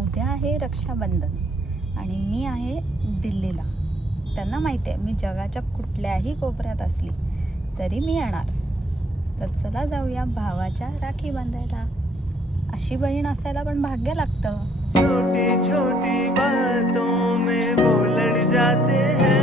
उद्या आहे रक्षाबंधन आणि मी आहे दिल्लीला. त्यांना माहिती आहे मी जगाच्या कुठल्याही कोपऱ्यात असली तरी मी येणार. तर चला जाऊया भावाच्या राखी बांधायला. अशी बहीण असायला पण भाग्य लागतं. छोटी छोटी बातों में वो लड़ जाते हैं.